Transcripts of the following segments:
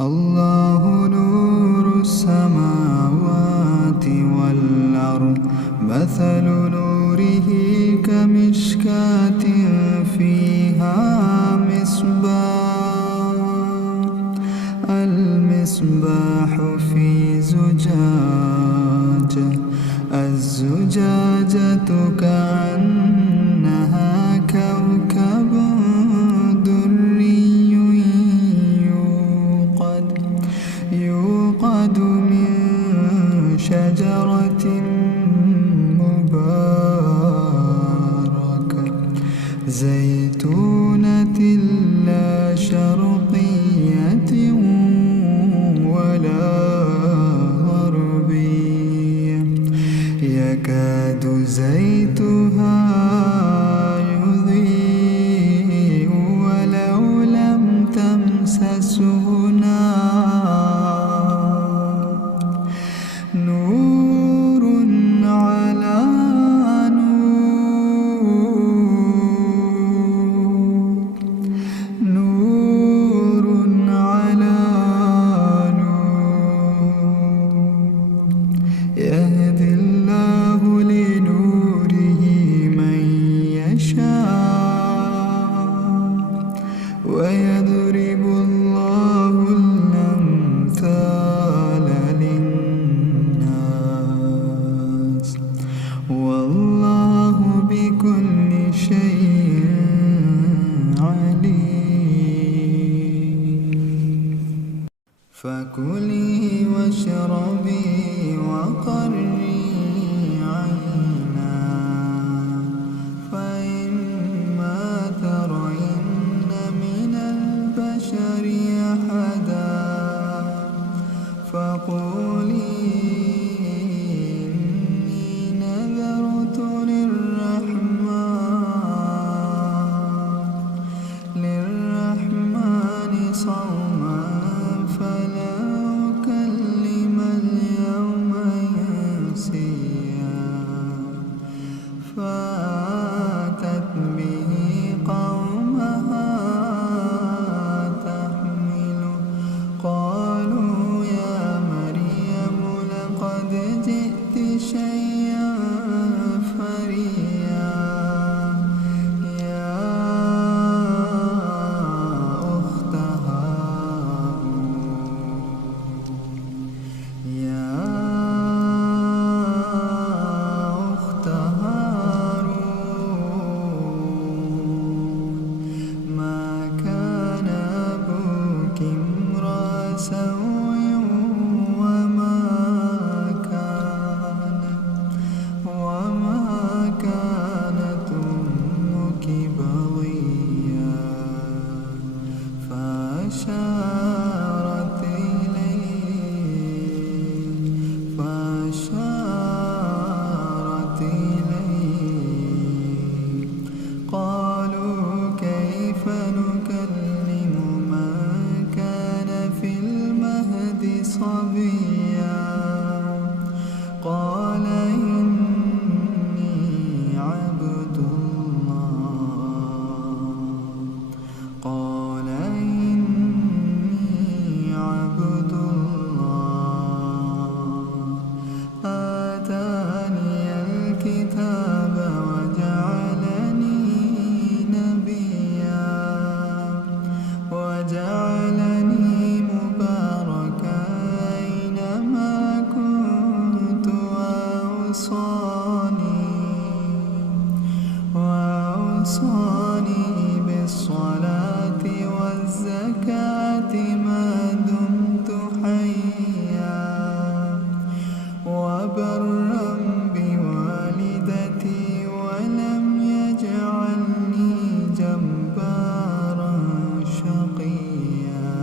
الله نور السماوات والأرض مثل نوره كمشكاة فيها مصباح المصباح في زجاجة الزجاجة كأنها كوكب دري يوقد من شجرة مباركة زيتونة لا شرقية ولا غربية يكاد زيتها يضيء ولو لم تمسسه نور على نور على نور يهدي الله لنوره من يشاء ويضرب الله الأمثال للناس والله بكل شيء عليم. فكلي واشربي وقري عينا فإما ترين من البشر أحدا فقولي إني نذرت للرحمن صوما فلا أكلم اليوم إنسيا فأتت به قومها تحمله قالوا يا مريم لقد جئت شيئا فريا يا أخت هارون ما كان أبوك امرأ سوء وما كانت أمك بغيا فأشارت إليه قالوا كيف نكلم من كان في المهد صبيا قال إني عبد الله آتاني الكتاب وجعلني نبيا وجعلني مباركا أينما كنت وأوصاني بالصلاة والزكاة ما دمت حيا وبرا بوالدتي ولم يجعلني جبارا شقيا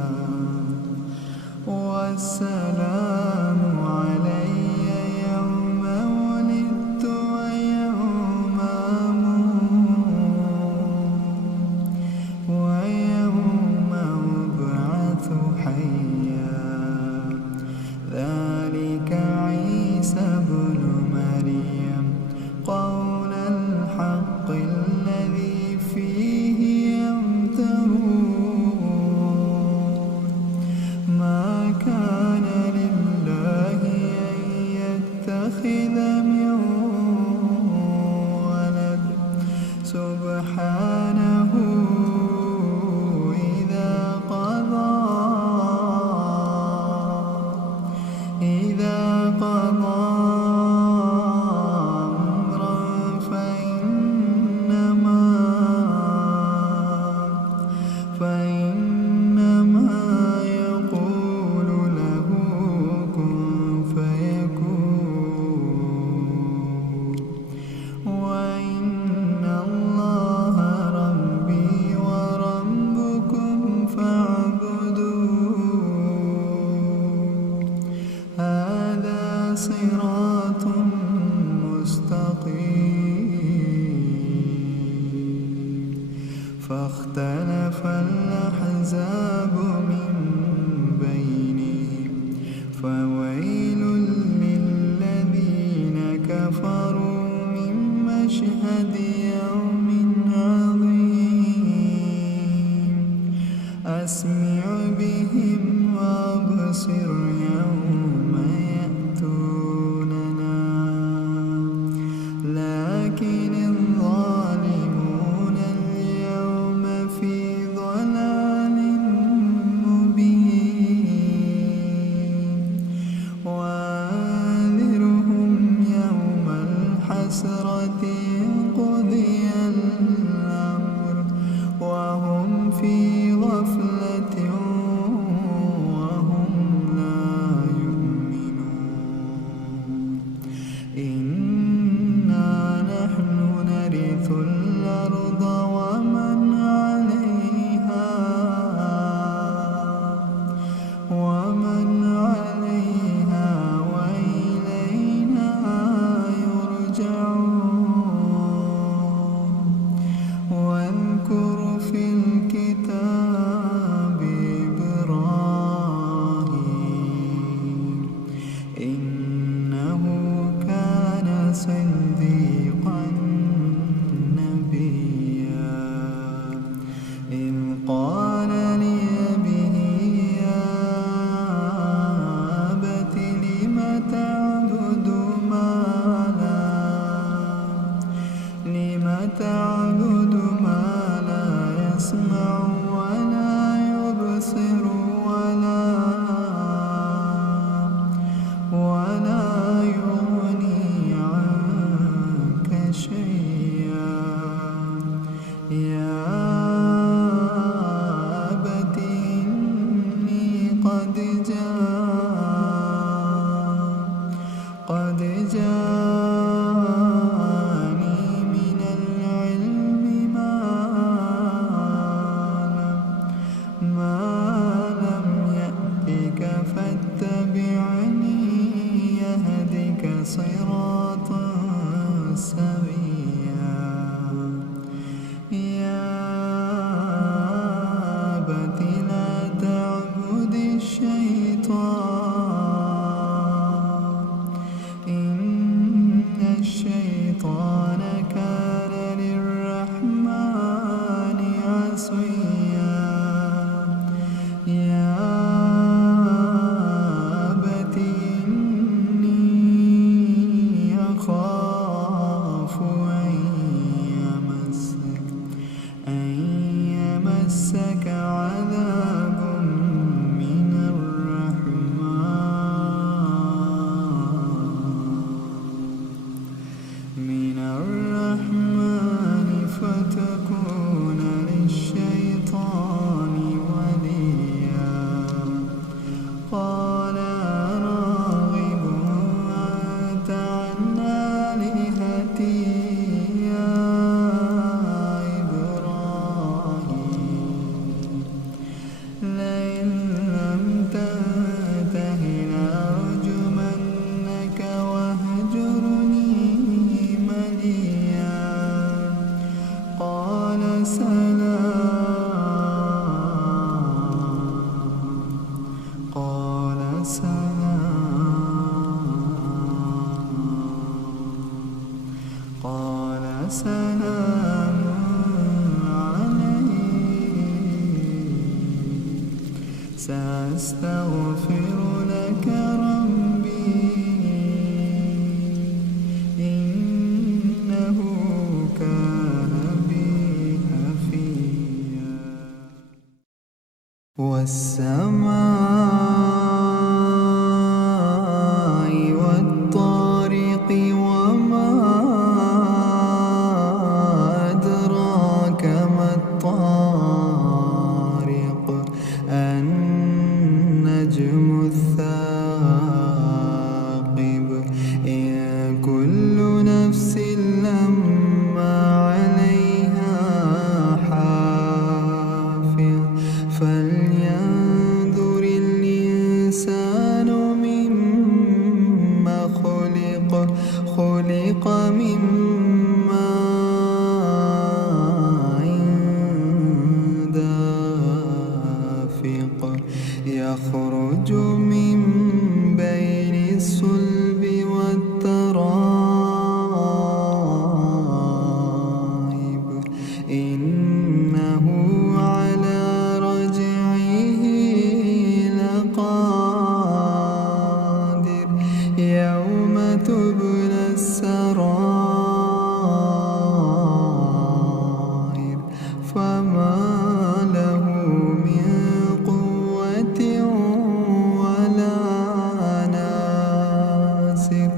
والسلام علي يوم ولدت ويوم أموت ويوم أبعث حيا ذلك عيسى بن مريم قول الحق الذي فيه يمترون ما صراط مستقيم فاختلف الأحزاب من بينهم فويل للذين كفروا من مشهد يوم عظيم أسمع بهم وأبصر يوم يأتوننا لكن الظالمون اليوم في ضلال مبين وأنذرهم يوم الحسرة قضي الأمر وهم في غفلة وهم لا يؤمنون إنا نحن نرث الأرض ومن عليها وإلينا يرجعون واذكر في الكتاب إبراهيم إنه كان صديقا نبيا إذ قال لأبيه يا أبت لم تعبد ما لا يسمع ولا يبصر ولا يغني عنك شيئا يا أبت إني قد جاءني من العلم ما لم يأتك فاتبعني يهدك صراطا سويا يا أبت لا تعبد الشيطان إن الشيطان كان للرحمن عصيا يا أبت إني أخاف أن يمسك عذاب من الرحمن فتكون للشيطان وليا قال راغب أنت عن آلهتي يا إبراهيم لئن لم تنته لأرجمنك واهجرني مليا قال سلام عليك سأستغفر لك ربي إنه كان بي حفيا والسماء والطارق وما أدراك ما الطارق النجم الثاقب إن كل نفس لما عليها حافظ فلينظر الإنسان مما يخرج من بين الصلب والترائب إنه على رجعه لقادر يوم تبلى السرائر فما له من قوة ولا ناصر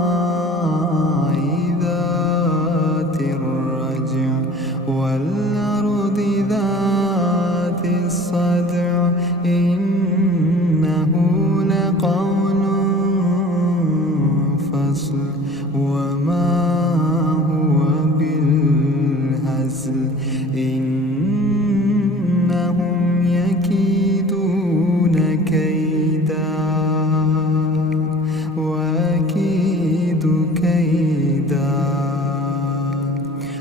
والسماء ذات الرجع والأرض ذات الصدع إنه لقول فصل وما هو بالهزل إنهم يكيدون كيدا وأكيد كيدا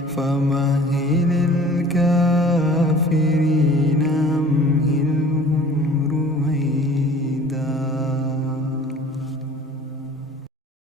فمهل الكافرين أمهلهم